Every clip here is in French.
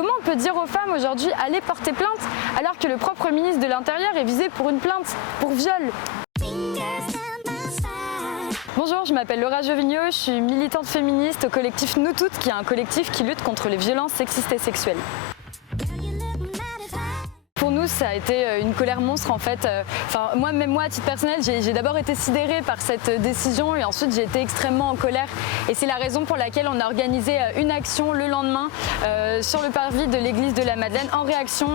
Comment on peut dire aux femmes aujourd'hui allez porter plainte alors que le propre ministre de l'Intérieur est visé pour une plainte, pour viol? Bonjour, je m'appelle Laura Jovigno, je suis militante féministe au collectif Nous Toutes, qui est un collectif qui lutte contre les violences sexistes et sexuelles. Pour nous, ça a été une colère monstre en fait. Moi, à titre personnel, j'ai d'abord été sidérée par cette décision et ensuite j'ai été extrêmement en colère. Et c'est la raison pour laquelle on a organisé une action le lendemain sur le parvis de l'église de la Madeleine en réaction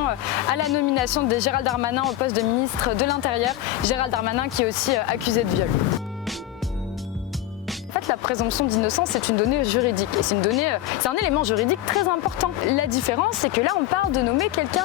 à la nomination de Gérald Darmanin au poste de ministre de l'Intérieur. Gérald Darmanin qui est aussi accusé de viol. En fait, la présomption d'innocence, c'est une donnée juridique et c'est un élément juridique très important. La différence, c'est que là, on parle de nommer quelqu'un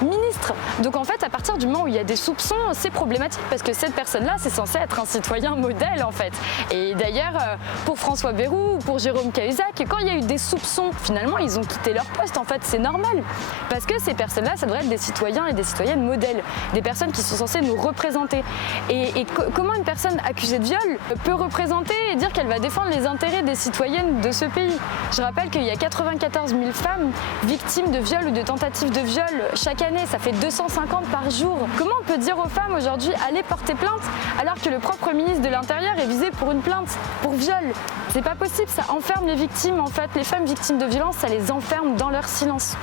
ministre. Donc en fait, à partir du moment où il y a des soupçons, c'est problématique parce que cette personne-là, c'est censé être un citoyen modèle en fait. Et d'ailleurs, pour François Bayrou ou pour Jérôme Cahuzac, quand il y a eu des soupçons, finalement, ils ont quitté leur poste. En fait, c'est normal parce que ces personnes-là, ça devrait être des citoyens et des citoyennes modèles, des personnes qui sont censées nous représenter. Et comment une personne accusée de viol peut représenter et dire qu'elle va défendre les intérêts des citoyennes de ce pays? Je rappelle qu'il y a 94 000 femmes victimes de viol ou de tentatives de viol chaque année, ça fait 250 par jour. Comment on peut dire aux femmes aujourd'hui allez porter plainte alors que le propre ministre de l'Intérieur est visé pour une plainte, pour viol? C'est pas possible, ça enferme les victimes en fait. Les femmes victimes de violences, ça les enferme dans leur silence.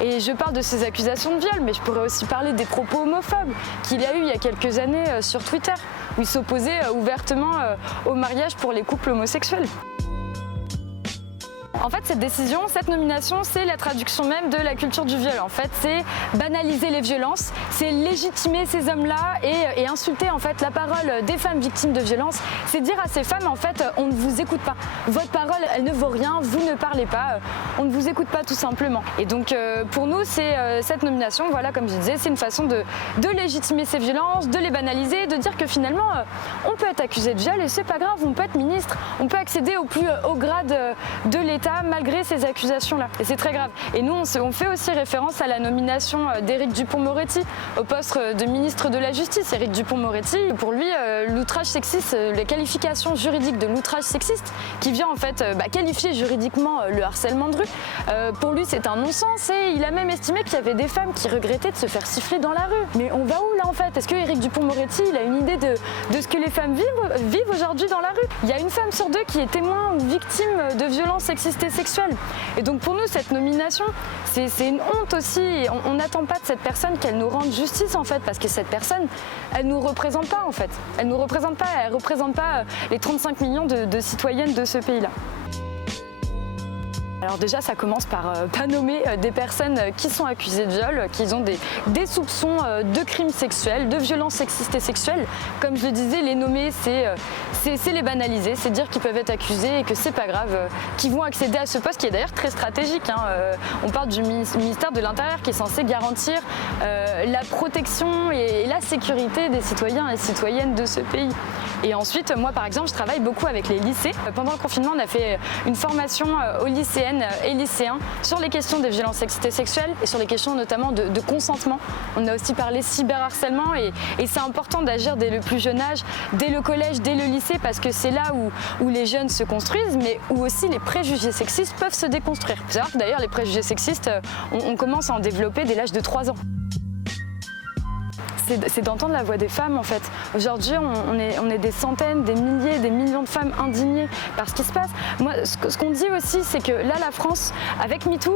Et je parle de ces accusations de viol, mais je pourrais aussi parler des propos homophobes qu'il y a eu il y a quelques années sur Twitter, où il s'opposait ouvertement au mariage pour les couples homosexuels. En fait, cette décision, cette nomination, c'est la traduction même de la culture du viol. En fait, c'est banaliser les violences, c'est légitimer ces hommes-là et insulter en fait la parole des femmes victimes de violences. C'est dire à ces femmes, en fait, on ne vous écoute pas. Votre parole, elle ne vaut rien, vous ne parlez pas, on ne vous écoute pas tout simplement. Et donc, pour nous, c'est cette nomination, voilà, comme je disais, c'est une façon de légitimer ces violences, de les banaliser, de dire que finalement, on peut être accusé de viol et c'est pas grave, on peut être ministre, on peut accéder au plus haut grade de l'État malgré ces accusations-là. Et c'est très grave. Et nous, on fait aussi référence à la nomination d'Éric Dupond-Moretti au poste de ministre de la Justice. Éric Dupond-Moretti, pour lui, l'outrage sexiste, la qualification juridique de l'outrage sexiste, qui vient en fait qualifier juridiquement le harcèlement de rue, pour lui c'est un non-sens et il a même estimé qu'il y avait des femmes qui regrettaient de se faire siffler dans la rue. Mais on va où là en fait? Est-ce que Éric Dupond-Moretti, il a une idée de ce que les femmes vivent aujourd'hui dans la rue? Il y a une femme sur deux qui est témoin ou victime de violences sexistes et sexuelle. Et donc pour nous, cette nomination, c'est une honte aussi. On n'attend pas de cette personne qu'elle nous rende justice en fait, parce que cette personne, elle nous représente pas en fait. Elle nous représente pas, elle représente pas les 35 millions de citoyennes de ce pays-là. Alors déjà, ça commence par pas nommer des personnes qui sont accusées de viol, qui ont des soupçons de crimes sexuels, de violences sexistes et sexuelles. Comme je le disais, les nommer, c'est les banaliser, c'est dire qu'ils peuvent être accusés et que c'est pas grave, qu'ils vont accéder à ce poste qui est d'ailleurs très stratégique. On parle du ministère de l'Intérieur qui est censé garantir la protection et la sécurité des citoyens et citoyennes de ce pays. Et ensuite, moi par exemple, je travaille beaucoup avec les lycées. Pendant le confinement, on a fait une formation aux lycéennes et lycéens sur les questions des violences sexistes et sexuelles et sur les questions notamment de consentement. On a aussi parlé cyberharcèlement et c'est important d'agir dès le plus jeune âge, dès le collège, dès le lycée, parce que c'est là où les jeunes se construisent, mais où aussi les préjugés sexistes peuvent se déconstruire. Il faut savoir que d'ailleurs les préjugés sexistes, on commence à en développer dès l'âge de 3 ans. C'est d'entendre la voix des femmes en fait. Aujourd'hui, on est des centaines, des milliers, des millions de femmes indignées par ce qui se passe. Moi, ce qu'on dit aussi, c'est que là, la France, avec MeToo,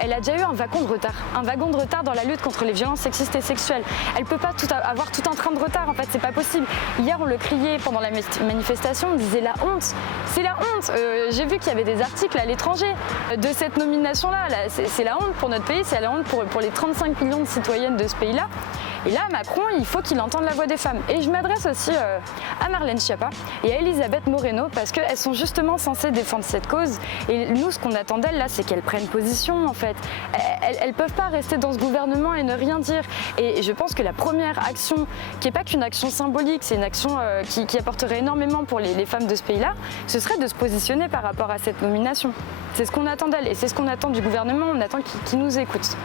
elle a déjà eu un wagon de retard. Un wagon de retard dans la lutte contre les violences sexistes et sexuelles. Elle peut pas avoir tout un train de retard, en fait, c'est pas possible. Hier, on le criait pendant la manifestation, on disait la honte. C'est la honte. J'ai vu qu'il y avait des articles à l'étranger de cette nomination-là. C'est la honte pour notre pays, c'est la honte pour les 35 millions de citoyennes de ce pays-là. Et là, Macron, il faut qu'il entende la voix des femmes. Et je m'adresse aussi à Marlène Schiappa et à Elisabeth Moreno parce qu'elles sont justement censées défendre cette cause. Et nous, ce qu'on attend d'elles, là, c'est qu'elles prennent position, en fait. Elles peuvent pas rester dans ce gouvernement et ne rien dire. Et je pense que la première action, qui n'est pas qu'une action symbolique, c'est une action qui apporterait énormément pour les femmes de ce pays-là, ce serait de se positionner par rapport à cette nomination. C'est ce qu'on attend d'elles et c'est ce qu'on attend du gouvernement, on attend qu'ils nous écoutent.